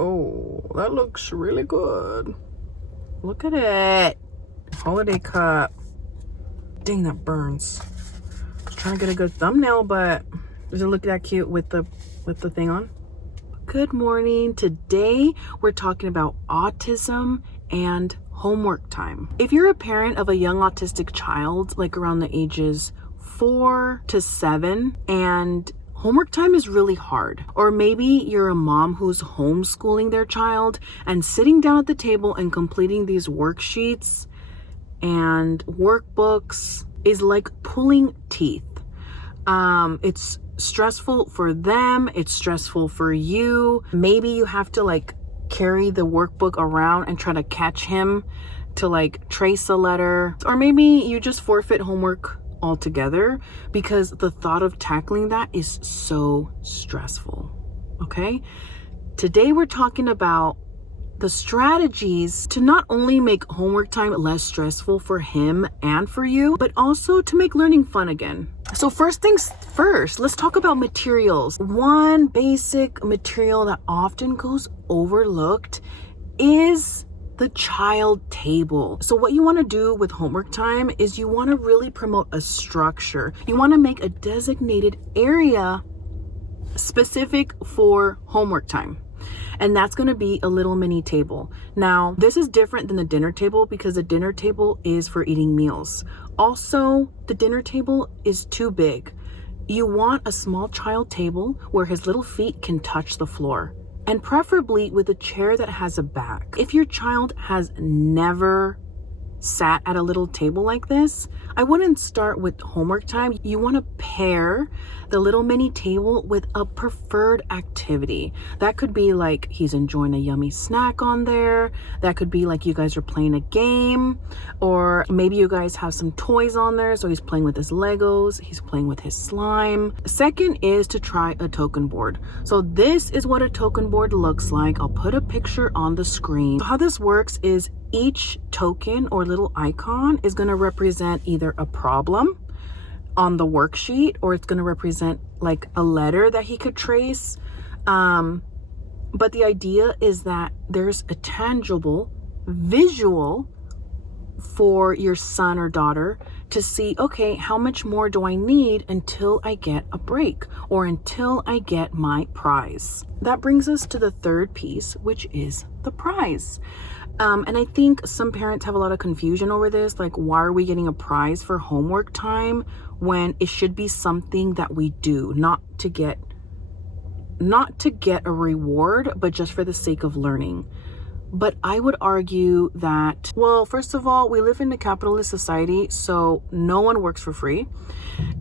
Oh, that looks really good. Look at it. Holiday cup. Dang, that burns. I was trying to get a good thumbnail, but does it look that cute with the thing on? Good morning. Today we're talking about autism and homework time. If you're a parent of a young autistic child, like around the ages 4 to 7, and homework time is really hard, or maybe you're a mom who's homeschooling their child and sitting down at the table and completing these worksheets and workbooks is like pulling teeth. It's stressful for them, it's stressful for you. Maybe you have to like carry the workbook around and try to catch him to like trace a letter, or maybe you just forfeit homework altogether because the thought of tackling that is so stressful. Okay, today we're talking about the strategies to not only make homework time less stressful for him and for you, but also to make learning fun again. So first things first, let's talk about materials. One basic material that often goes overlooked is the child table. So what you want to do with homework time is you want to really promote a structure. You want to make a designated area specific for homework time. And that's going to be a little mini table. Now, this is different than the dinner table because the dinner table is for eating meals. Also, the dinner table is too big. You want a small child table where his little feet can touch the floor, and preferably with a chair that has a back. If your child has never sat at a little table like this, I wouldn't start with homework time. You want to pair the little mini table with a preferred activity. That could be like he's enjoying a yummy snack on there. That could be like you guys are playing a game, or maybe you guys have some toys on there. So he's playing with his Legos, he's playing with his slime. Second is to try a token board. So this is what a token board looks like. I'll put a picture on the screen. So how this works is each token or little icon is going to represent either a problem on the worksheet, or it's going to represent like a letter that he could trace. But the idea is that there's a tangible visual for your son or daughter to see, okay, how much more do I need until I get a break or until I get my prize? That brings us to the third piece, which is the prize. And I think some parents have a lot of confusion over this. Like, why are we getting a prize for homework time when it should be something that we do, not to get a reward, but just for the sake of learning? But I would argue that, well, first of all, we live in a capitalist society, so no one works for free,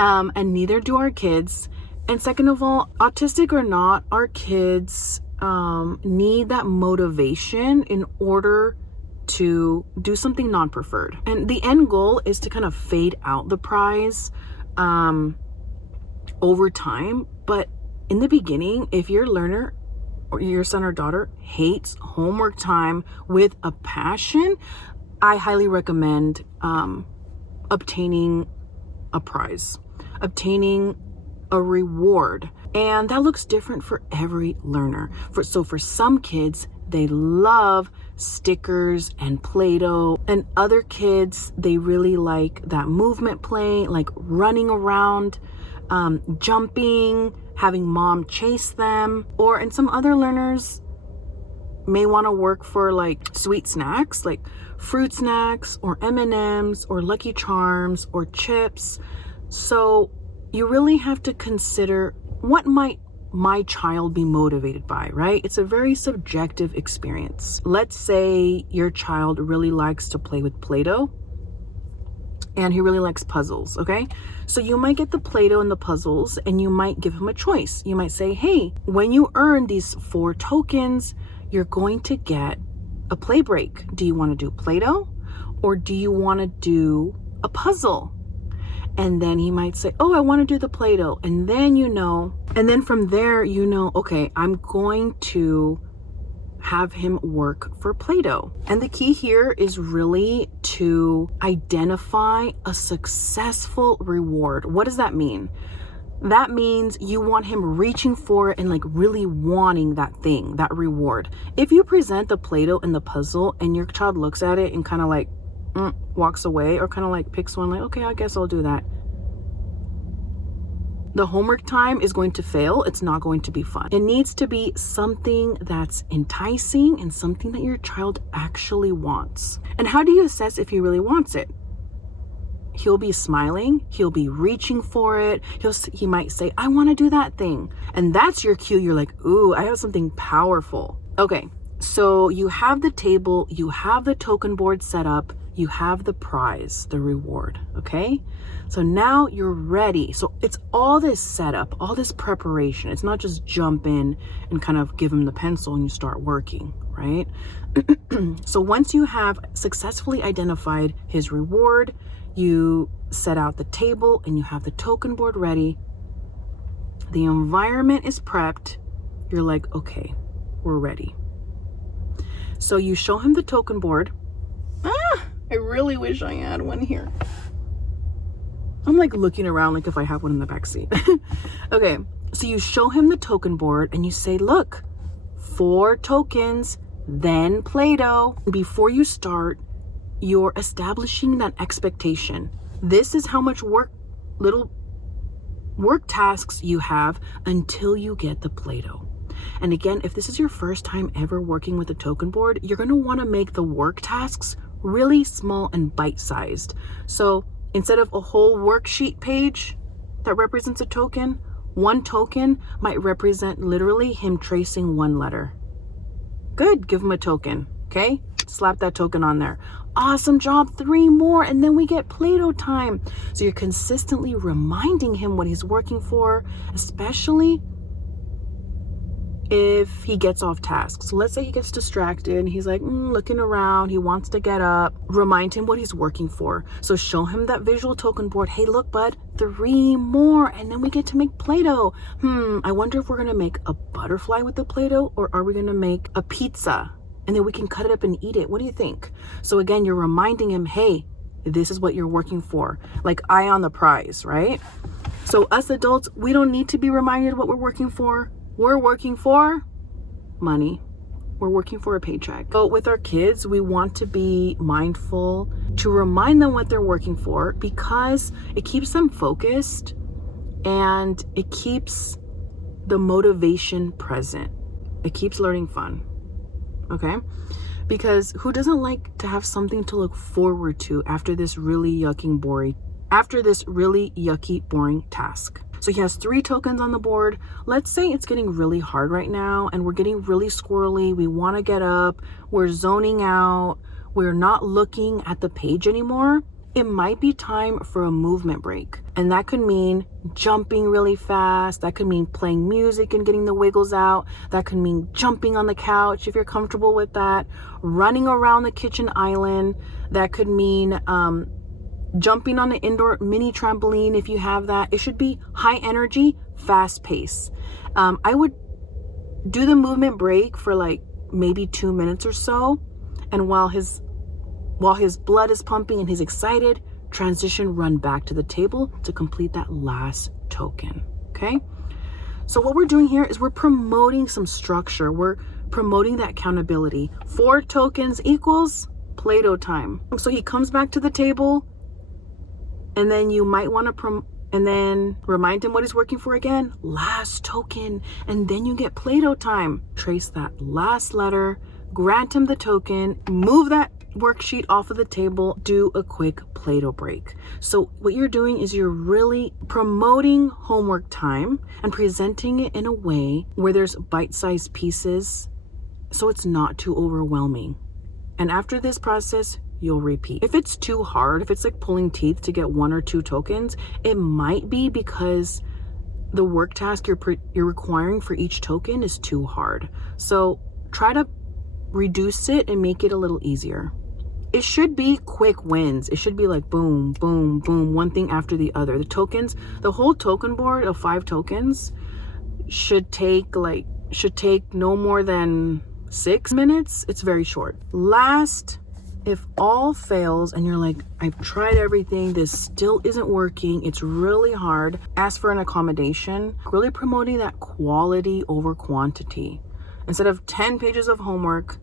and neither do our kids. And second of all, autistic or not, our kids need that motivation in order to do something non-preferred. And the end goal is to kind of fade out the prize over time. But in the beginning, if your learner or your son or daughter hates homework time with a passion, I highly recommend obtaining a prize, obtaining a reward. And that looks different for every learner. So for some kids, they love stickers and Play-Doh, and other kids, they really like that movement play, like running around, jumping, having mom chase them. Or, and some other learners may want to work for like sweet snacks, like fruit snacks or M&Ms or Lucky Charms or chips. So you really have to consider, what might my child be motivated by, right? It's a very subjective experience. Let's say your child really likes to play with Play-Doh and he really likes puzzles, okay? So you might get the Play-Doh and the puzzles, and you might give him a choice. You might say, hey, when you earn these 4 tokens, you're going to get a play break. Do you want to do Play-Doh, or do you want to do a puzzle? And then he might say, oh, I want to do the Play-Doh. And then and then from there, okay, I'm going to have him work for Play-Doh. And the key here is really to identify a successful reward. What does that mean? that means you want him reaching for it and like really wanting that thing, that reward. If you present the Play-Doh and the puzzle and your child looks at it and kind of like walks away, or kind of like picks one, like, okay, I guess I'll do that, the homework time is going to fail. It's not going to be fun. It needs to be something that's enticing and something that your child actually wants. And how do you assess if he really wants it? He'll be smiling. He'll be reaching for it. He might say, I want to do that thing. And that's your cue. You're like, ooh, I have something powerful. Okay, so you have the table, you have the token board set up, you have the prize, the reward, okay? So now you're ready. So it's all this setup, all this preparation. It's not just jump in and kind of give him the pencil and you start working, right? So once you have successfully identified his reward, you set out the table and you have the token board ready, the environment is prepped, you're like, okay, we're ready. So you show him the token board. I really wish I had one here. I'm like looking around like if I have one in the back seat. Okay, so you show him the token board and you say, look, 4 tokens, then Play-Doh. Before you start, you're establishing that expectation. This is how much little work tasks you have until you get the Play-Doh. And again, if this is your first time ever working with a token board, you're going to want to make the work tasks really small and bite-sized. So instead of a whole worksheet page that represents a token, one token might represent literally him tracing 1 letter. Good, give him a token, okay? Slap that token on there. Awesome job, 3 more, and then we get Play-Doh time. So you're consistently reminding him what he's working for, especially if he gets off task. So let's say he gets distracted and he's like looking around, he wants to get up. Remind him what he's working for. So show him that visual token board. Hey, look, bud, 3 more, and then we get to make Play-Doh. I wonder if we're gonna make a butterfly with the Play-Doh, or are we gonna make a pizza and then we can cut it up and eat it? What do you think? So again, you're reminding him, hey, this is what you're working for. Like eye on the prize, right? So us adults, we don't need to be reminded what we're working for. We're working for money. We're working for a paycheck. But with our kids, we want to be mindful to remind them what they're working for, because it keeps them focused and it keeps the motivation present. It keeps learning fun. Okay? Because who doesn't like to have something to look forward to after this really yucky, boring task? So he has 3 tokens on the board. Let's say it's getting really hard right now and we're getting really squirrely. We want to get up. We're zoning out. We're not looking at the page anymore. It might be time for a movement break. And that could mean jumping really fast. That could mean playing music and getting the wiggles out. That could mean jumping on the couch if you're comfortable with that. Running around the kitchen island. That could mean jumping on an indoor mini trampoline if you have that. It should be high energy, fast pace. I would do the movement break for like maybe 2 minutes or so. And while his blood is pumping and he's excited, transition, run back to the table to complete that last token. Okay? So what we're doing here is we're promoting some structure. We're promoting that accountability. 4 tokens equals Play-Doh time. So he comes back to the table, and then you might want to and then remind him what he's working for again. Last token. And then you get Play-Doh time. Trace that last letter, grant him the token, move that worksheet off of the table, do a quick Play-Doh break. So what you're doing is you're really promoting homework time and presenting it in a way where there's bite-sized pieces so it's not too overwhelming. And after this process, you'll repeat. If it's too hard, if it's like pulling teeth to get 1 or 2 tokens, it might be because the work task you're requiring for each token is too hard. So try to reduce it and make it a little easier. It should be quick wins. It should be like boom, boom, boom, one thing after the other. The tokens, the whole token board of 5 tokens should take no more than 6 minutes. It's very short. Last If all fails and you're like, I've tried everything, this still isn't working, it's really hard, ask for an accommodation. Really promoting that quality over quantity. Instead of 10 pages of homework,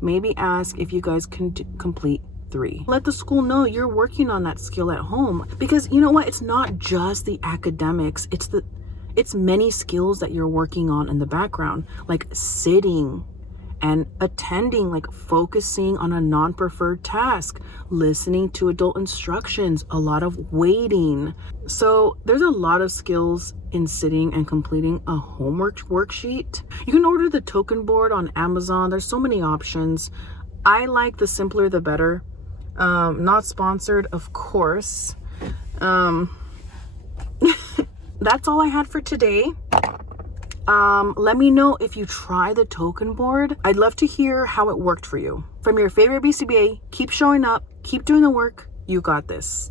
maybe ask if you guys can complete 3. Let the school know you're working on that skill at home, because you know what? It's not just the academics. It's many skills that you're working on in the background, like sitting and attending, like focusing on a non-preferred task, listening to adult instructions, a lot of waiting. So there's a lot of skills in sitting and completing a homework worksheet. You can order the token board on Amazon. There's so many options. I like the simpler the better. Not sponsored, of course. That's all I had for today. Let me know if you try the token board. I'd love to hear how it worked for you. From your favorite BCBA, keep showing up, keep doing the work. You got this.